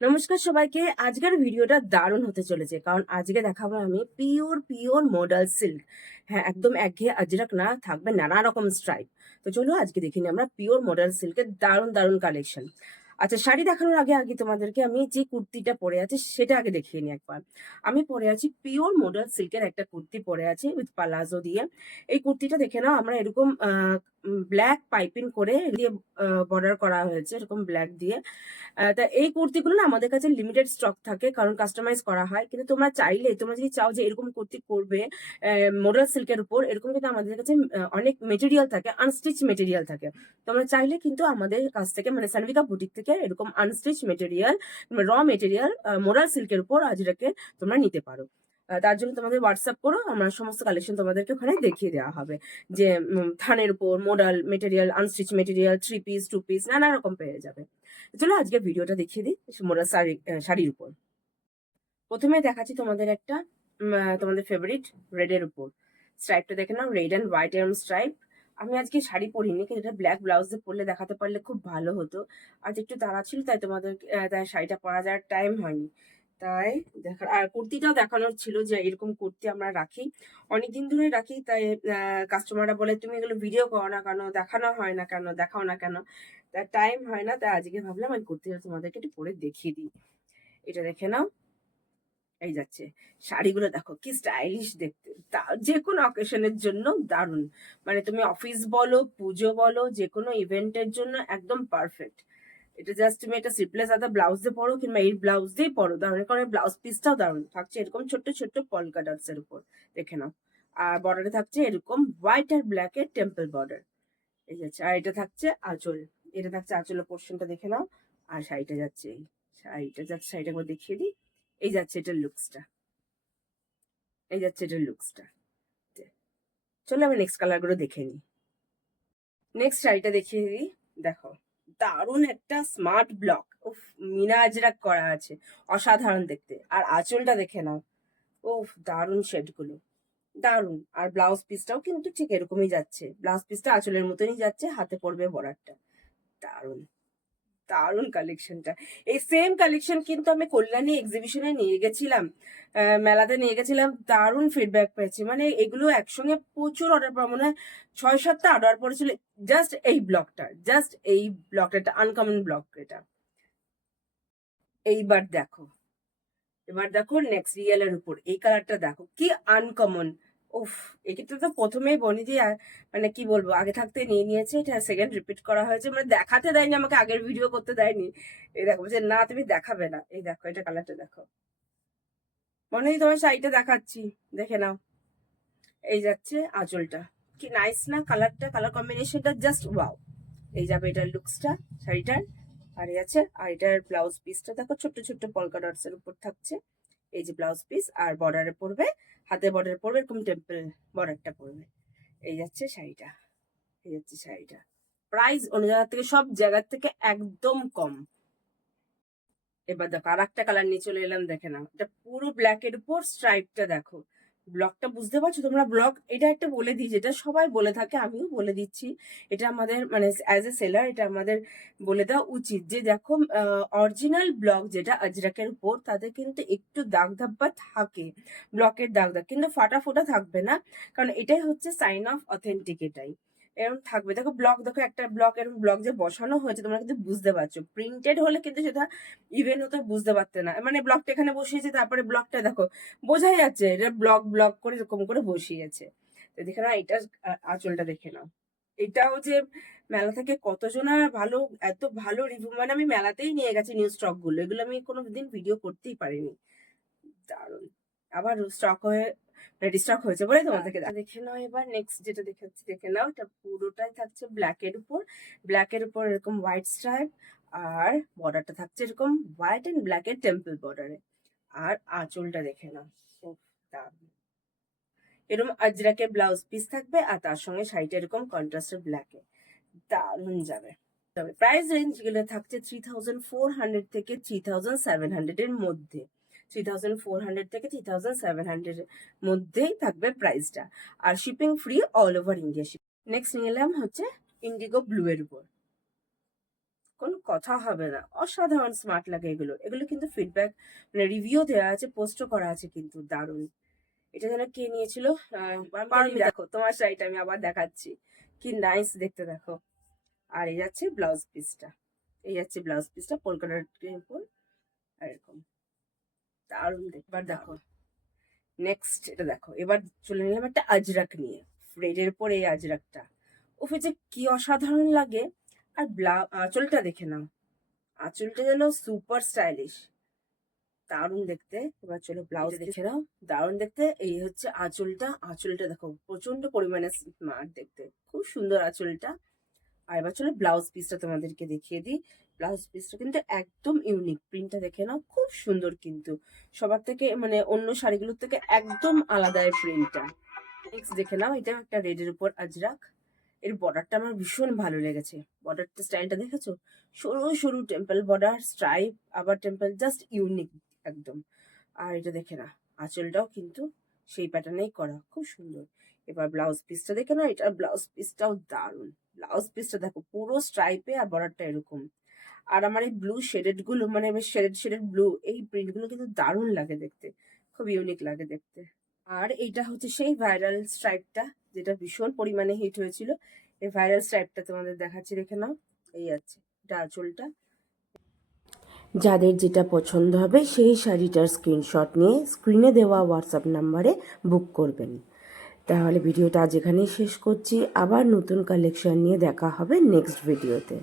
নমস্কার সবাইকে। আজকের ভিডিওটা দারুণ হতে চলেছে, কারণ আজকে দেখাবো আমি পিওর পিওর মডাল সিল্ক। হ্যাঁ, একদম একঘেয়ে আজরাক না, থাকবে নানা রকম স্ট্রাইপ। তো চলো আজকে দেখিনি আমরা পিওর মডাল সিল্কের দারুণ দারুণ কালেকশন। আচ্ছা, শাড়ি দেখানোর আগে আগে তোমাদেরকে আমি যে কুর্তিটা পরে আছি সেটা আগে দেখিয়ে নিই একবার। আমি পরে আছি পিওর মডাল সিল্কের একটা কুর্তি পরে আছি উইথ পালাজো দিয়ে। এই কুর্তিটা দেখে নাও, আমরা এরকম ব্ল্যাক পাইপিং করে দিয়ে বর্ডার করা হয়েছে এরকম ব্ল্যাক দিয়ে। তা এই কুর্তিগুলো না আমাদের কাছে লিমিটেড স্টক থাকে, কারণ কাস্টমাইজ করা হয়। কিন্তু তোমরা চাইলে, তোমরা যদি চাও যে এরকম কুর্তি করবে মোডাল সিল্কের উপর, এরকম কিন্তু আমাদের কাছে অনেক মেটেরিয়াল থাকে, আনস্টিচ মেটেরিয়াল থাকে। তোমরা চাইলে কিন্তু আমাদের কাছ থেকে, মানে সানভিকা বুটিক থেকে এরকম আনস্টিচ মেটেরিয়াল, র মেটেরিয়াল মোডাল সিল্কের উপর আজরাকে তোমরা নিতে পারো। তার জন্য তোমাদের হোয়াটসঅ্যাপ করো, আমার সমস্ত কালেকশন তোমাদেরকে ওখানে দেখিয়ে দেওয়া হবে। যে থানের উপর modal material, unstitch material, 3 piece 2 piece নানা রকম পেয়ে যাবে। চলো আজকে ভিডিওটা দেখিয়ে দিই মোরা শাড়ির উপর। প্রথমে দেখাচ্ছি তোমাদের একটা তোমাদের ফেভারিট রেডের উপর। স্ট্রাইপটা দেখে নাও, রেড অ্যান্ড হোয়াইট এরম স্ট্রাইপ। আমি আজকে শাড়ি পরিনি, কিন্তু এটা ব্ল্যাক ব্লাউজ দিয়ে পরলে দেখাতে পারলে খুব ভালো হতো। আজ একটু তাড়া ছিল, তাই তোমাদের তাই শাড়িটা পরা যাওয়ার টাইম হয়নি। তাই আর কুর্তিটাও দেখানোর ছিল, যে এরকম কুর্তি আমরা রাখি, অনেকদিন ধরে রাখি। তাই কাস্টমাররা বলে তুমি এগুলো ভিডিও করো না কেন, দেখানো হয় না কেন, দেখাও না কেন। তার টাইম হয় না, তাই আজকে ভাবলাম আমি কুর্তিটা তোমাদেরকে একটু পরে দেখিয়ে দিই। এটা দেখে নাও, এই যাচ্ছে। শাড়িগুলো দেখো কি স্টাইলিশ দেখতে, তা যে কোনো অকেশনের জন্য দারুণ। মানে তুমি অফিস বলো, পুজো বলো, যে কোনো ইভেন্টের জন্য একদম পারফেক্ট। এটা জাস্ট তুমি একটা স্লিপলেস আদা ব্লাউজ দিয়ে পরো, কিংবা এই ব্লাউজ দিয়ে পরো, দারুণ করে। ব্লাউজ পিসটাও দারুণ থাকছে, এরকম ছোট্ট ছোট্ট পলকা ডটস এর উপর, দেখে নাও। আর বর্ডারে থাকছে এরকম হোয়াইট আর ব্ল্যাক এর টেম্পল বর্ডার, এই যাচ্ছে। আর এটা থাকছে আঁচল, এটা থাকছে আঁচলের পোর্শনটা, দেখে নাও। আর শাড়িটা যাচ্ছে, এই শাড়িটা যাচ্ছে, শাড়িটা একবার দেখিয়ে দিই। এই যাচ্ছে এটার লুকসটা, এই যাচ্ছে এটার লুকসটা। চলো আমি নেক্সট কালার গুলো দেখে নিই। নেক্সট শাড়িটা দেখিয়ে দিই, দেখো। দারুণ একটা স্মার্ট ব্লক, উফ, মিনা আজরাক করা আছে, অসাধারণ দেখতে। আর আঁচলটা দেখে নাও, উফ, দারুণ শেড গুলো, দারুণ। আর ব্লাউজ পিসটাও কিন্তু ঠিক এরকমই যাচ্ছে, ব্লাউজ পিসটা আঁচলের মতনই যাচ্ছে, হাতে পড়বে বর্ডারটা, দারুণ। দারুণ কালেকশনটা। এই সেম কালেকশন কিন্তু আমি কল্যাণী এক্সিবিশনে নিয়ে গেছিলাম, মেলাতে নিয়ে গেছিলাম, দারুণ ফিডব্যাক পেয়েছি। মানে এগুলো একসঙ্গে প্রচুর অর্ডার পাওয়া, মনে হয় 6-7টা অর্ডার পড়েছিল জাস্ট এই ব্লকটা, জাস্ট এই ব্লকটা, একটা আনকমন ব্লক এটা। এইবার দেখো, এবার দেখো নেক্সট রিয়েলের উপর এই কালারটা দেখো কি আনকমন। উফ, এক্ষেত্রে তো প্রথমেই বনি যে মানে কি বলবো, আগে থাকতে নিয়ে নিয়েছে, এটা সেকেন্ড রিপিট করা হয়েছে, মানে দেখাতে দেয়নি আমাকে, আগের ভিডিও করতে দেয়নি। এই দেখো যে না তুমি দেখাবে না, এই দেখো এটা কালারটা দেখো, মনে হয় তোমার শাড়িটা দেখাচ্ছি, দেখে নাও। এই যাচ্ছে আঁচলটা, কি নাইস না কালারটা, কালার কম্বিনেশনটা জাস্ট ওয়াও। এই যাবে এটার লুকসটা শাড়িটার। আর এই আছে, আর এটার ব্লাউজ পিসটা দেখো, ছোট্ট ছোট্ট পলকা ডটস এর উপর থাকছে, এই যে ব্লাউজ পিস। আর বর্ডারে পড়বে, হাতে বর্ডারে পড়বে এরকম টেম্পল বর্ডারটা পড়বে। এই যাচ্ছে শাড়িটা, এই যাচ্ছে শাড়িটা। প্রাইস অন্য জায়গা থেকে, সব জায়গার থেকে একদম কম। এবার দেখো আর একটা কালার নিয়ে চলে এলাম, দেখে নাও। এটা পুরো ব্ল্যাক এর উপর স্ট্রাইপটা দেখো। ব্লকটা বুঝতে পারছো তোমরা? ব্লক এটা একটা বলে দিই, যেটা সবাই বলে থাকে, আমিও বলে দিচ্ছি। এটা আমাদের মানে অ্যাজ এ সেলার এটা আমাদের বলে দেওয়া উচিত, যে দেখো অরিজিনাল ব্লক যেটা আজরাকের উপর, তাদের কিন্তু একটু দাগ ধাব্বা থাকে, ব্লকের দাগ দাগ, কিন্তু ফাটা ফোটা থাকবে না, কারণ এটাই হচ্ছে সাইন অফ অথেন্টিক, এটাই এরকম থাকবে। দেখো ব্লক, দেখো একটা ব্লক, এরকম ব্লক যে বসানো হয়েছে তোমরা কিন্তু বুঝতে পারছো। প্রিন্টেড হলে কিন্তু সেটা ইভেন হতে বুঝতে পারতে না, মানে ব্লকটা এখানে বসিয়েছে, তারপরে ব্লকটা দেখো বোঝাই যাচ্ছে এটা ব্লক ব্লক করে এরকম করে বসিয়েছে। তো দেখে নাও এটা আঁচলটা দেখে নাও। এটাও যে মেলা থেকে কতজনের ভালো, এত ভালো রিভিউ, মানে আমি মেলাতেই নিয়ে গেছি নিউ স্টক গুলো, এগুলো আমি কোনোদিন ভিডিও করতেই পারিনি। দারুণ। আবার স্টক হয়ে রিস্টক হয়েছে বলে তোমাদেরকে দেখে নাও। এবার নেক্সট যেটা দেখাচ্ছি দেখে নাও, এটা পুরোটাই থাকছে ব্ল্যাক এর উপর, ব্ল্যাক এর উপর এরকম হোয়াইট স্ট্রাইপ। আর বর্ডারটা থাকছে এরকম হোয়াইট এন্ড ব্ল্যাক এর টেম্পল বর্ডারে। আর আঁচলটা দেখে নাও, উফ, দারুণ। এরকম আজরাকে ব্লাউজ পিস থাকবে, আর তার সঙ্গে শাড়িটা এরকম কন্ট্রাস্টের ব্ল্যাকে, দারুণ যাবে। তবে প্রাইস রেঞ্জ গুলো থাকছে 3400 থেকে 3700 এর মধ্যে, 3400 থেকে 3700 এর মধ্যেই থাকবে প্রাইসটা। আর shipping free all over India. Next নিলাম হচ্ছে ইন্ডিগো ব্লু এর উপর। কোনো কথা হবে না, অসাধারণ স্মার্ট লাগে এগুলো। এগুলো কিন্তু ফিডব্যাক মানে রিভিউ দেওয়া আছে, পোস্টও করা আছে, কিন্তু দারুণ। এটা যেন কে নিয়েছিল, পারমি। দেখো তোমার শাড়িটা আমি আবার দেখাচ্ছি, কি নাইস দেখতে দেখো। আর এই যাচ্ছে ব্লাউজ পিসটা, এই যাচ্ছে ব্লাউজ পিসটা পোলকাটার উপর, এরকম দারুণ দেখতে। এবার দেখো নেক্সট, এটা দেখো, এবার চলে নিলাম একটা আজরাক নিয়ে, রেডের পর এই আজরাকটা, ওফে যে কি অসাধারণ লাগে। আর আঁচলটা দেখে নাও, আঁচলটা যেন সুপার স্টাইলিশ, দারুণ দেখতে। এবার চলো ব্লাউজ দেখে নাও, দারুণ দেখতে। এই হচ্ছে আঁচলটা, আঁচলটা দেখো প্রচন্ড পরিমাণে স্মার্ট দেখতে, খুব সুন্দর আঁচলটা। আর এবার চলো ব্লাউজ পিসটা তোমাদেরকে দেখিয়ে দিই। ব্লাউজ পিসটা কিন্তু একদম ইউনিক, প্রিন্টটা দেখে নাও, খুব সুন্দর কিন্তু সবার থেকে মানে অন্য শাড়িগুলোর থেকে একদম আলাদা এই প্রিন্টটা। নেক্সট দেখে নাও, এটা একটা রেডের উপর আজরাক। এর বর্ডারটা আমার ভীষণ ভালো লেগেছে, বর্ডারটা স্টাইলটা দেখেছো, সরু সরু টেম্পল বর্ডার স্ট্রাইপ, আবার টেম্পল, জাস্ট ইউনিক একদম। আর এটা দেখে না, আঁচলটাও কিন্তু সেই প্যাটার্নেই করা, খুব সুন্দর। এবার ব্লাউজ পিসটা দেখে না, এটার ব্লাউজ পিসটাও দারুণ। ব্লাউজ পিসটা দেখো পুরো স্ট্রাইপে, আর বর্ডারটা এরকম। আর আমার এই ব্লু শেডেড গুলো, মানে বেশ শেডেড শেডেড ব্লু, এই প্রিন্ট গুলো কিন্তু দারুণ লাগে দেখতে, খুব ইউনিক লাগে দেখতে। আর এইটা হচ্ছে সেই ভাইরাল স্ট্রাইপটা, যেটা ভীষণ পরিমাণে হিট হয়েছিল। এই ভাইরাল স্ট্রাইপটা তোমাদের দেখাচ্ছি, দেখে নাও, এই আছে এটা আঁচলটা। যাদের যেটা পছন্দ হবে সেই শাড়িটার স্ক্রিনশট নিয়ে স্ক্রিনে দেওয়া হোয়াটসঅ্যাপ নাম্বারে বুক করবেন। তাহলে ভিডিওটা আজ এখানেই শেষ করছি, আবার নতুন কালেকশন নিয়ে দেখা হবে নেক্সট ভিডিওতে।